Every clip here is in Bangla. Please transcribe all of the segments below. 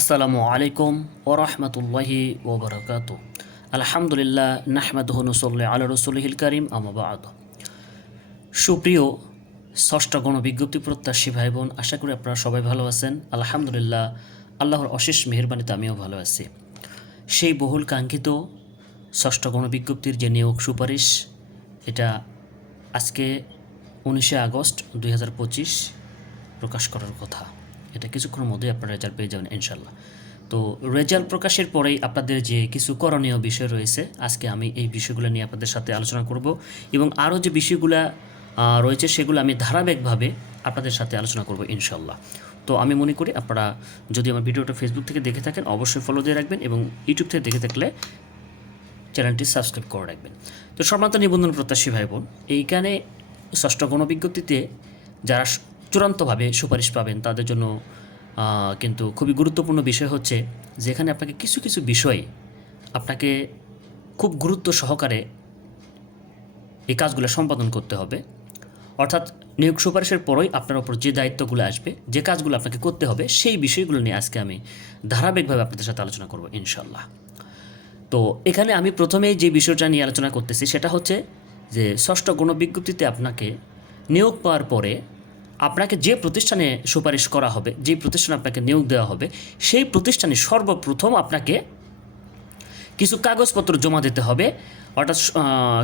আসসালামু আলাইকুম ওরহমতুল্লাহি ওবরাকাত আলহামদুলিল্লাহ, নাহমাদুহ নসল্লা আল্লাহ রসুলহিল করিম আমাবাদ সুপ্রিয় ষষ্ঠ গণবিজ্ঞপ্তি প্রত্যাশী ভাই বোন আশা করি আপনারা সবাই ভালো আছেন। আলহামদুলিল্লাহ, আল্লাহর অশেষ মেহরবানিতে আমিও ভালো আছি। সেই বহুল কাঙ্ক্ষিত ষষ্ঠ গণবিজ্ঞপ্তির যে নিয়োগ সুপারিশ, এটা আজকে উনিশে আগস্ট দু হাজার পঁচিশ প্রকাশ করার কথা। এটা কিছুক্ষণের মধ্যেই আপনারা রেজাল্ট পেয়ে যাবেন ইনশাল্লাহ তো রেজাল্ট প্রকাশের পরেই আপনাদের যে কিছু করণীয় বিষয় রয়েছে, আজকে আমি এই বিষয়গুলো নিয়ে আপনাদের সাথে আলোচনা করব এবং আরও যে বিষয়গুলো রয়েছে সেগুলো আমি ধারাবাহিকভাবে আপনাদের সাথে আলোচনা করব ইনশাল্লাহ তো আমি মনে করি আপনারা যদি আমার ভিডিওটা ফেসবুক থেকে দেখে থাকেন, অবশ্যই ফলো দিয়ে রাখবেন এবং ইউটিউব থেকে দেখে থাকলে চ্যানেলটি সাবস্ক্রাইব করে রাখবেন। তো সম্মানিত নিবন্ধন প্রত্যাশী ভাই বোন এইখানে ষষ্ঠ গণবিজ্ঞপ্তিতে যারা চূড়ান্তভাবে সুপারিশ পাবেন, তাদের জন্য কিন্তু খুবই গুরুত্বপূর্ণ বিষয় হচ্ছে যেখানে আপনাকে কিছু কিছু বিষয় আপনাকে খুব গুরুত্ব সহকারে এই কাজগুলো সম্পাদন করতে হবে। অর্থাৎ নিয়োগ সুপারিশের পরেই আপনার ওপর যে দায়িত্বগুলো আসবে, যে কাজগুলো আপনাকে করতে হবে, সেই বিষয়গুলো নিয়ে আজকে আমি ধারাবাহিকভাবে আপনাদের সাথে আলোচনা করব ইনশাল্লাহ তো এখানে আমি প্রথমেই যে বিষয়টা নিয়ে আলোচনা করতেছি, সেটা হচ্ছে যে ষষ্ঠ গণবিজ্ঞপ্তিতে আপনাকে নিয়োগ পাওয়ার পরে আপনাকে যে প্রতিষ্ঠানে সুপারিশ করা হবে, যে প্রতিষ্ঠানে আপনাকে নিয়োগ দেওয়া হবে, সেই প্রতিষ্ঠানে সর্বপ্রথম আপনাকে কিছু কাগজপত্র জমা দিতে হবে, অর্থাৎ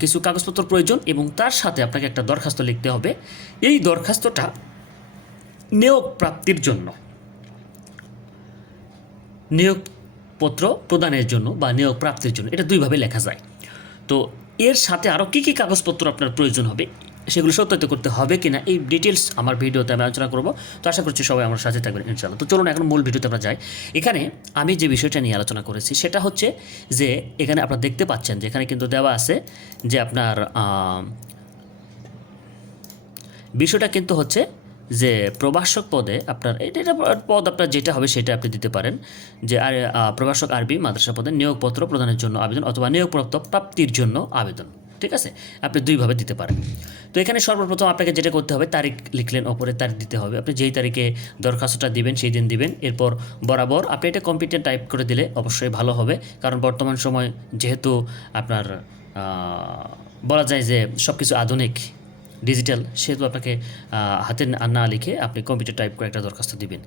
কিছু কাগজপত্র প্রয়োজন এবং তার সাথে আপনাকে একটা দরখাস্ত লিখতে হবে। এই দরখাস্তটা নিয়োগ প্রাপ্তির জন্য নিয়োগপত্র প্রদানের জন্য বা নিয়োগ প্রাপ্তির জন্য, এটা দুইভাবে লেখা যায়। তো এর সাথে আরও কী কী কাগজপত্র আপনার প্রয়োজন হবে সেগুলো সত্যায়িত করতে হবে কি না এই ডিটেলস আমার ভিডিওতে আমি আলোচনা করব। তো আশা করছি সবাই আমার সাথে থাকবেন, ইনশাআল্লাহ। তো চলুন এখন মূল ভিডিওতে আমরা যাই। এখানে আমি যে বিষয়টা নিয়ে আলোচনা করেছি, সেটা হচ্ছে যে এখানে আপনারা দেখতে পাচ্ছেন যে এখানে কিন্তু দেওয়া আছে যে আপনার বিষয়টা কিন্তু হচ্ছে যে প্রভাষক পদে আপনার, এটা পদ আপনার যেটা হবে সেটা আপনি দিতে পারেন। যে, আর প্রভাষক আরবি মাদ্রাসা পদে নিয়োগপত্র প্রদানের জন্য আবেদন অথবা নিয়োগপ্রাপ্ত প্রাপ্তির জন্য আবেদন। ঠিক আছে? আপনি দুইভাবে দিতে পারেন। তো এখানে সর্বপ্রথম আপনাকে যেটা করতে হবে, তারিখ লিখলেন ওপরে তারিখ দিতে হবে। আপনি যেই তারিখে দরখাস্তটা দিবেন, সেই দিন দিবেন। এরপর বরাবর আপনি এটা কম্পিউটার টাইপ করে দিলে অবশ্যই ভালো হবে। কারণ বর্তমান সময় যেহেতু আপনার বলা যায় যে সব কিছু আধুনিক ডিজিটাল সেহেতু আপনাকে হাতে না লিখে আপনি কম্পিউটার টাইপ করে একটা দরখাস্ত দিবেন।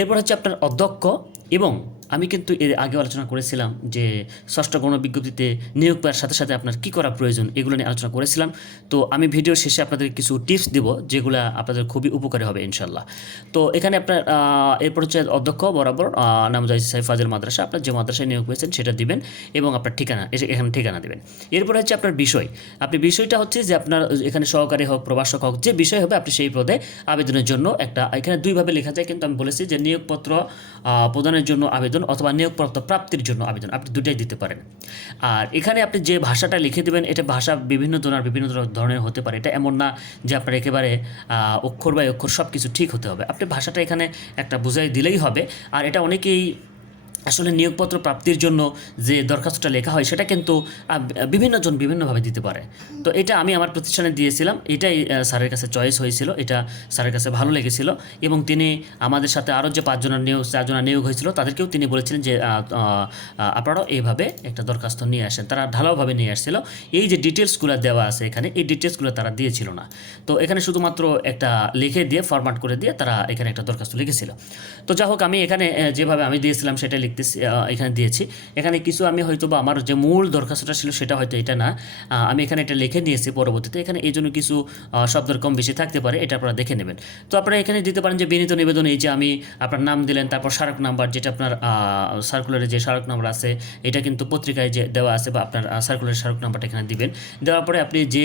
এরপর হচ্ছে আপনার অধ্যক্ষ এবং আমি কিন্তু এর আগে আলোচনা করেছিলাম যে ষষ্ঠ গণবিজ্ঞপ্তিতে নিয়োগ পাওয়ার সাথে সাথে আপনার কী করা প্রয়োজন এগুলো নিয়ে আলোচনা করেছিলাম। তো আমি ভিডিওর শেষে আপনাদের কিছু টিপস দেব যেগুলো আপনাদের খুবই উপকারী হবে ইনশাল্লাহ। তো এখানে আপনার এরপর হচ্ছে অধ্যক্ষ বরাবর নামজাই সাইফ ফাজিল মাদ্রাসা, আপনার যে মাদ্রাসায় নিয়োগ হয়েছেন সেটা দিবেন এবং আপনার ঠিকানা এখানে ঠিকানা দেবেন। এরপর হচ্ছে আপনার বিষয়। আপনি বিষয়টা হচ্ছে যে আপনার এখানে সহকারী হোক প্রবাসক হোক, যে বিষয় হবে আপনি সেই পদে আবেদনের জন্য একটা, এখানে দুইভাবে লেখা যায় কিন্তু আমি বলেছি যে নিয়োগপত্র প্রদানের জন্য আবেদন অথবা নিয়োগপ্রাপ্ত প্রাপ্তির জন্য আবেদন। আপনি দুটাই দিতে পারেন। আর এখানে আপনি যে ভাষাটা লিখে দেবেন, এটা ভাষা বিভিন্ন ধরনের বিভিন্ন ধরনের হতে পারে। এটা এমন না যে আপনার একেবারে অক্ষর বা অক্ষর সব কিছু ঠিক হতে হবে। আপনি ভাষাটা এখানে একটা বুঝাই দিলেই হবে। আর এটা অনেকেই আসলে নিয়োগপত্র প্রাপ্তির জন্য যে দরখাস্তটা লেখা হয় সেটা কিন্তু আহ, বিভিন্ন জন বিভিন্নভাবে দিতে পারে। তো এটা আমি আমার প্রতিষ্ঠানে দিয়েছিলাম এটাই স্যারের কাছে চয়েস হয়েছিল এটা স্যারের কাছে ভালো লেগেছিল। এবং তিনি আমাদের সাথে আরও যে পাঁচজনের নিয়োগ চারজনের নিয়োগ হয়েছিল তাদেরকেও তিনি বলেছিলেন যে আপনারাও এইভাবে একটা দরখাস্ত নিয়ে আসেন তারা ঢালাওভাবে নিয়ে আসছিল। এই যে ডিটেলসগুলো দেওয়া আছে এখানে এই ডিটেলসগুলো তারা দিয়েছিল না। তো এখানে শুধুমাত্র একটা লিখে দিয়ে ফরম্যাট করে দিয়ে তারা এখানে একটা দরখাস্ত লিখেছিল। তো যাই হোক আমি এখানে যেভাবে আমি দিয়েছিলাম সেটা লিখতেছি আহ, এখানে দিয়েছি। এখানে কিছু আমি হয়তো বা আমার যে মূল দরখাস্তটা ছিল সেটা হয়তো এটা না। আমি এখানে এটা লিখে নিয়েছি পরবর্তীতে। এখানে এই জন্য কিছু শব্দের কম বেশি থাকতে পারে এটা আপনারা দেখে নেবেন। তো আপনারা এখানে দিতে পারেন যে বিনীত নিবেদন এই যে আমি আপনার নাম দিলেন তারপর স্মারক নাম্বার যেটা আপনার সার্কুলারে যে স্মারক নাম্বার আছে এটা কিন্তু পত্রিকায় যে দেওয়া আছে বা আপনার সার্কুলারের স্মারক নাম্বারটা এখানে দিবেন। দেওয়ার পরে আপনি যে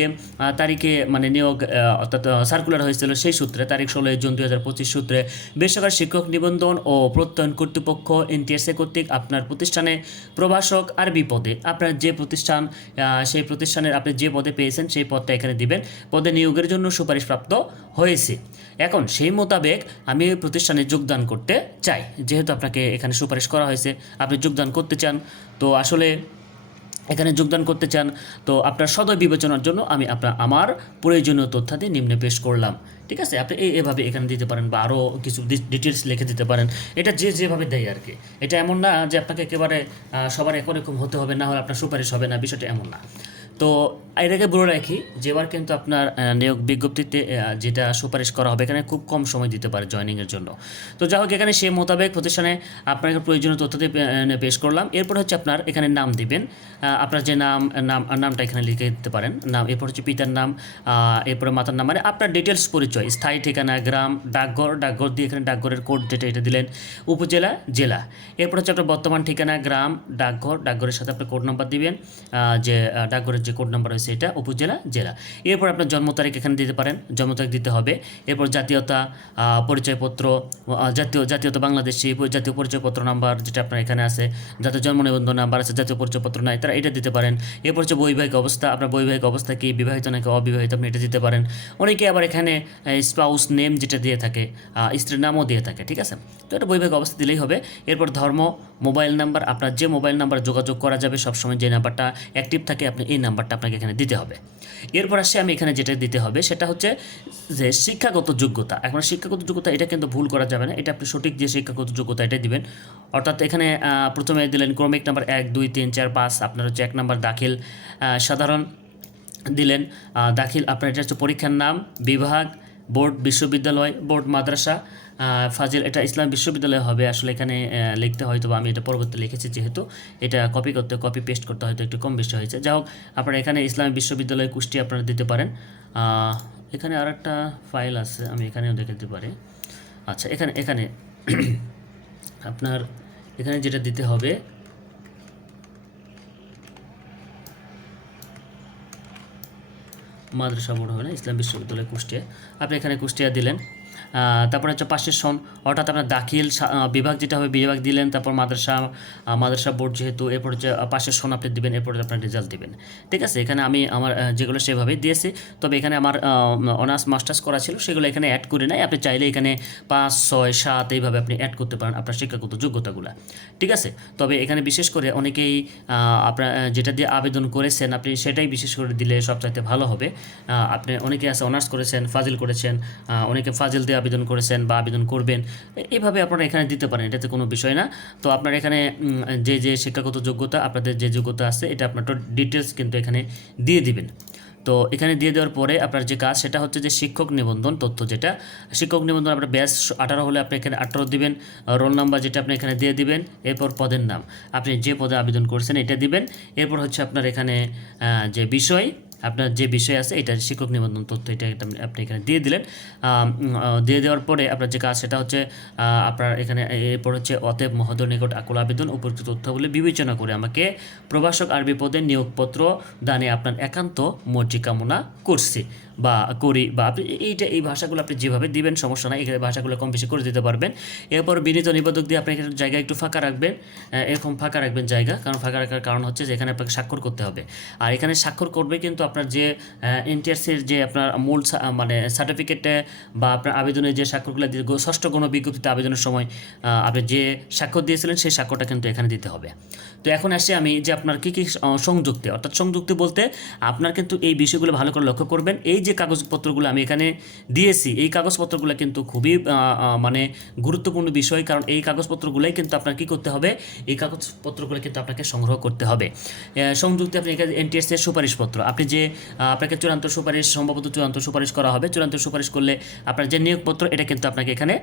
তারিখে মানে নিয়োগ অর্থাৎ সার্কুলার হয়েছিল সেই সূত্রে তারিখ ষোলোই জুন দুই হাজার পঁচিশ সূত্রে বেসরকারি শিক্ষক নিবন্ধন ও প্রত্যয়ন কর্তৃপক্ষ এনটিএসএ কর্তৃক আপনার প্রতিষ্ঠানে প্রভাষক আরবি পদে আপনার যে প্রতিষ্ঠান সেই প্রতিষ্ঠানের আপনি যে পদে পেয়েছেন, সেই পদটা এখানে দিবেন। পদে নিয়োগের জন্য সুপারিশপ্রাপ্ত হয়েছে। এখন সেই মোতাবেক আমি ওই প্রতিষ্ঠানে যোগদান করতে চাই। যেহেতু আপনাকে এখানে সুপারিশ করা হয়েছে, আপনি যোগদান করতে চান। তো আসলে এখানে যোগদান করতে চান, তো আপনার সদয় বিবেচনার জন্য আমি আপনার, আমার প্রয়োজনীয় তথ্যাদি নিম্নে পেশ করলাম। ঠিক আছে? আপনি এই এভাবে এখানে দিতে পারেন বা আরও কিছু ডিটেলস লিখে দিতে পারেন। এটা যে, যেভাবে দেয় আর কি। এটা এমন না যে আপনাকে একেবারে সবার একরকম হতে হবে, না হলে আপনার সুপারিশ হবে না, বিষয়টা এমন না। তো আগে বলে রাখি যেবার কিন্তু আপনার নিয়োগ বিজ্ঞপ্তিতে যেটা সুপারিশ করা হবে এখানে খুব কম সময় দিতে পারে জয়নিংয়ের জন্য। তো যাই হোক, এখানে সে মোতাবেক প্রতিষ্ঠানে আপনাকে প্রয়োজনীয় তথ্য দিয়ে পেশ করলাম। এরপর হচ্ছে আপনার এখানে নাম দিবেন। আপনার যে নাম নাম, নামটা এখানে লিখে দিতে পারেন। নাম, এরপর হচ্ছে পিতার নাম এরপরে মাতার নাম মানে আপনার ডিটেলস পরিচয়, স্থায়ী ঠিকানা, গ্রাম, ডাকঘর ডাকঘর দিয়ে এখানে ডাকঘরের কোড যেটা, এটা দিলেন, উপজেলা, জেলা। এরপর হচ্ছে আপনার বর্তমান ঠিকানা, গ্রাম, ডাকঘর, ডাকঘরের সাথে আপনি কোড নাম্বার দিবেন। যে ডাকঘরের যে কোড নাম্বার রয়েছে এটা উপজেলা, জেলা। এরপর আপনার জন্ম তারিখ এখানে দিতে পারেন। জন্ম তারিখ দিতে হবে। এরপর জাতীয়তা পরিচয়পত্র জাতীয়, জাতীয়তা বাংলাদেশি জাতীয় পরিচয়পত্র নাম্বার যেটা আপনার এখানে আছে জাতীয় জন্ম নিবন্ধন নাম্বার আছে, জাতীয় পরিচয়পত্র নাই, তারা এটা দিতে পারেন। এরপর হচ্ছে বৈবাহিক অবস্থা। আপনার বৈবাহিক অবস্থা কি? বিবাহিত নাকি অবিবাহিত? আপনি এটা দিতে পারেন। অনেকে আবার এখানে স্পাউস নেম যেটা দিয়ে থাকে স্ত্রীর নামও দিয়ে থাকে, ঠিক আছে? তো এটা বৈবাহিক অবস্থা দিলেই হবে। এরপর ধর্ম, মোবাইল নাম্বার, আপনার যে মোবাইল নাম্বার যোগাযোগ করা যাবে সবসময় যে নাম্বারটা অ্যাক্টিভ থাকে, আপনি এই নাম্বারটা আপনাকে এখানে দিতে হবে। এরপর আসে আমি এখানে যেটা দিতে হবে, সেটা হচ্ছে যে শিক্ষাগত যোগ্যতা। এখন শিক্ষাগত যোগ্যতা, এটা কিন্তু ভুল করা যাবে না। এটা আপনি সঠিক যে শিক্ষাগত যোগ্যতা এটা দিবেন। অর্থাৎ এখানে প্রথমে দিলেন ক্রমিক নাম্বার এক, দুই, তিন, চার, পাঁচ, আপনার হচ্ছে এক নাম্বার দাখিল সাধারণ দিলেন। দাখিল, আপনার এটা হচ্ছে পরীক্ষার নাম, বিভাগ বোর্ড বিশ্ববিদ্যালয়, বোর্ড মাদ্রাসা ফাজিল, এটা ইসলাম বিশ্ববিদ্যালয় হবে। আসলে এখানে লিখতে হয়তো বা আমি এটা পরবর্তী লিখেছি যেহেতু। এটা কপি করতে কপি পেস্ট করতে হয়তো একটু কম বেশি হয়েছে। যাই হোক, আপনারা এখানে ইসলাম বিশ্ববিদ্যালয় কুষ্টি আপনারা দিতে পারেন। এখানে আর একটা ফাইল আছে, আমি এখানেও দিতে পারি। আচ্ছা এখানে এখানে আপনার এখানে যেটা দিতে হবে মাদ্রাসা বোর্ড হবে না ইসলাম বিশ্ববিদ্যালয় কুষ্টিয়া আপনি এখানে কুষ্টিয়া দিলেন তারপরে হচ্ছে পাশের সন অর্থাৎ আপনার দাখিল বিভাগ যেটা হবে, বিভাগ দিলেন, তারপর মাদ্রাসা মাদ্রাসা বোর্ড যেহেতু, এরপর হচ্ছে পাশের সন আপনি দিবেন, এরপর আপনার রেজাল্ট দিবেন। ঠিক আছে? এখানে আমি আমার যেগুলো সেভাবেই দিয়েছি, তবে এখানে আমার অনার্স মাস্টার্স করা ছিল, সেগুলো এখানে অ্যাড করে নেয় আপনি চাইলে এখানে পাঁচ, ছয়, সাত এইভাবে আপনি অ্যাড করতে পারেন আপনার শিক্ষাগত যোগ্যতাগুলো। ঠিক আছে? তবে এখানে বিশেষ করে অনেকেই আপনার যেটা দিয়ে আবেদন করেছেন, আপনি সেটাই বিশেষ করে দিলে সবচাইতে ভালো হবে। আপনি, অনেকে আছে অনার্স করেছেন, ফাজিল করেছেন অনেকে ফাজিল দিয়ে আবেদন করেছেন বা আবেদন করবেন, এভাবে আপনারা এখানে দিতে পারেন, এটাতে কোনো বিষয় না। তো আপনার এখানে যে যে শিক্ষাগত যোগ্যতা, আপনাদের যে যোগ্যতা আছে, এটা আপনার ডিটেলস কিন্তু এখানে দিয়ে দিবেন। তো এখানে দিয়ে দেওয়ার পরে আপনার যে কাজ, সেটা হচ্ছে যে শিক্ষক নিবন্ধন তথ্য যেটা। শিক্ষক নিবন্ধন আপনার ব্যাস আঠারো হলে আপনি এখানে আঠারো দিবেন, রোল নাম্বার যেটা আপনি এখানে দিয়ে দিবেন, এরপর পদের নাম। আপনি যে পদে আবেদন করছেন, এটা দিবেন। এরপর হচ্ছে আপনার এখানে যে বিষয় আপনার যে বিষয় আছে এটা শিক্ষক নিবন্ধন তথ্য এটা আপনি এখানে দিয়ে দিলেন। দিয়ে দেওয়ার পরে আপনার যে কাজ, সেটা হচ্ছে আপনার এখানে এরপর হচ্ছে অতএব মহোদয় নিকট আকুল আবেদন, উপযুক্ত তথ্যগুলি বিবেচনা করে আমাকে প্রভাষক আরবি পদে নিয়োগপত্র দানে আপনার একান্ত মর্জি কামনা করছি। বা করি বা আপনি এইটা এই ভাষাগুলো আপনি যেভাবে দিবেন, সমস্যা নাই, এখানে ভাষাগুলো কম বেশি করে দিতে পারবেন। এরপর বিনীত নিবেদক দিয়ে আপনি এখানে জায়গা একটু ফাঁকা রাখবেন। এরকম ফাঁকা রাখবেন জায়গা, কারণ ফাঁকা রাখার কারণ হচ্ছে যে এখানে আপনাকে স্বাক্ষর করতে হবে। আর এখানে স্বাক্ষর করবে কিন্তু আপনার যে এনটিআরসির যে আপনার মূল মানে সার্টিফিকেটে বা আপনার আবেদনের যে স্বাক্ষরগুলো দিয়ে ষষ্ঠ গণ বিজ্ঞপ্তিতে আবেদনের সময় আপনি যে স্বাক্ষর দিয়েছিলেন সেই স্বাক্ষরটা কিন্তু এখানে দিতে হবে। তো এখন আসি আমি যে আপনার কী কী সংযুক্তি। অর্থাৎ সংযুক্তি বলতে আপনার কিন্তু এই বিষয়গুলো ভালো করে লক্ষ্য করবেন। এই যে কাগজপত্রগুলো আমি এখানে দিয়েছি, এই কাগজপত্রগুলো কিন্তু খুবই মানে গুরুত্বপূর্ণ বিষয়। কারণ এই কাগজপত্রগুলোই কিন্তু আপনার কী করতে হবে? এই কাগজপত্রগুলো কিন্তু আপনাকে সংগ্রহ করতে হবে। সংযুক্তি আপনি এখানে এনটিএস এর সুপারিশপত্র। আপনি যে আপনাকে চূড়ান্ত সুপারিশ, সম্ভবত চূড়ান্ত সুপারিশ করা হবে। চূড়ান্ত সুপারিশ করলে আপনার যে নিয়োগপত্র, এটা কিন্তু আপনাকে এখানে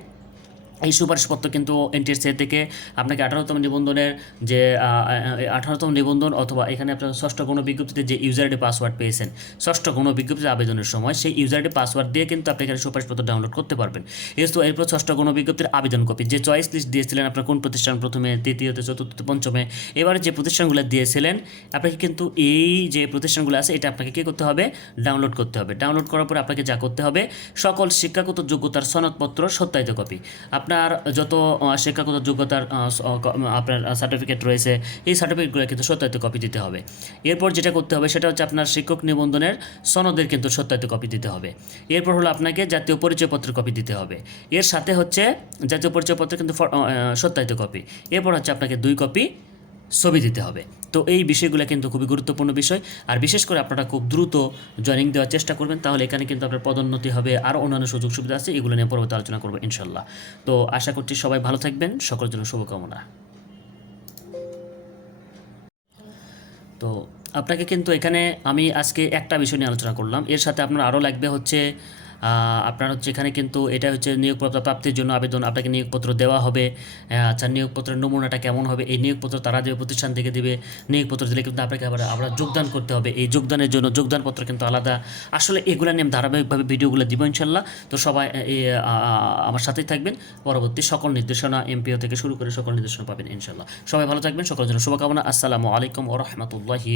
এই সুপারিশপত্র কিন্তু এনটিএসএ থেকে আপনাকে আঠারোতম নিবন্ধনের যে আঠারোতম নিবন্ধন অথবা এখানে আপনার ষষ্ঠ কোনো বিজ্ঞপ্তিতে যে ইউজার আইডি পাসওয়ার্ড পেয়েছেন, ষষ্ঠ কোনো বিজ্ঞপ্তিতে আবেদনের সময় সেই ইউজার আইডি পাসওয়ার্ড দিয়ে কিন্তু আপনি এখানে সুপারিশপত্র ডাউনলোড করতে পারবেন। এরপর এরপর ষষ্ঠ কোনো বিজ্ঞপ্তির আবেদন কপি যে চয়েস লিস্ট দিয়েছিলেন আপনার কোন প্রতিষ্ঠান প্রথমে তৃতীয়তে চতুর্থ, পঞ্চমে, এবারে যে প্রতিষ্ঠানগুলো দিয়েছিলেন, আপনাকে কিন্তু এই যে প্রতিষ্ঠানগুলো আছে এটা আপনাকে কী করতে হবে? ডাউনলোড করতে হবে। ডাউনলোড করার পর আপনাকে যা করতে হবে, সকল শিক্ষাগত যোগ্যতার সনদপত্র সত্যায়িত কপি আপনার যত শিক্ষাগত যোগ্যতার আপনার সার্টিফিকেট রয়েছে, এই সার্টিফিকেটগুলো কিন্তু সত্যায়িত কপি দিতে হবে। এরপর যেটা করতে হবে, সেটা হচ্ছে আপনার শিক্ষক নিবন্ধনের সনদের কিন্তু সত্যায়িত কপি দিতে হবে। এরপর হলো আপনাকে জাতীয় পরিচয়পত্রের কপি দিতে হবে। এর সাথে হচ্ছে জাতীয় পরিচয়পত্রের কিন্তু সত্যায়িত কপি এরপর হচ্ছে আপনাকে দুই কপি ছবি দিতে হবে। তো এই বিষয়গুলো কিন্তু খুবই গুরুত্বপূর্ণ বিষয়। আর বিশেষ করে আপনারা খুব দ্রুত জয়েনিং দেওয়ার চেষ্টা করবেন, তাহলে এখানে কিন্তু আপনার পদোন্নতি হবে, আরও অন্যান্য সুযোগ সুবিধা আছে, এগুলো নিয়ে পরবর্তী আলোচনা করব ইনশাল্লাহ। তো আশা করছি সবাই ভালো থাকবেন, সকলের জন্য শুভকামনা। তো আপনাকে কিন্তু এখানে আমি আজকে একটা বিষয় নিয়ে আলোচনা করলাম। এর সাথে আপনার আরও লাগবে হচ্ছে আপনার হচ্ছে এখানে কিন্তু এটা হচ্ছে নিয়োগপত্র প্রাপ্তির জন্য আবেদন, আপনাকে নিয়োগপত্র দেওয়া হবে। আচ্ছা নিয়োগপত্রের নমুনাটা কেমন হবে? এই নিয়োগপত্র তারা দেবে প্রতিষ্ঠান থেকে দেবে, নিয়োগপত্র দিলে কিন্তু আপনাকে আবার আবার যোগদান করতে হবে। এই যোগদানের জন্য যোগদানপত্র কিন্তু আলাদা। আসলে এগুলো নিয়ে ধারাবাহিকভাবে ভিডিওগুলো দিব ইনশাল্লাহ। তো সবাই আমার সাথেই থাকবেন। পরবর্তী সকল নির্দেশনা এমপিও থেকে শুরু করে সকল নির্দেশনা পাবেন ইনশাল্লাহ। সবাই ভালো থাকবেন, সকলের জন্য শুভকামনা। আসসালামু আলাইকুম ও রহমতুল্লাহি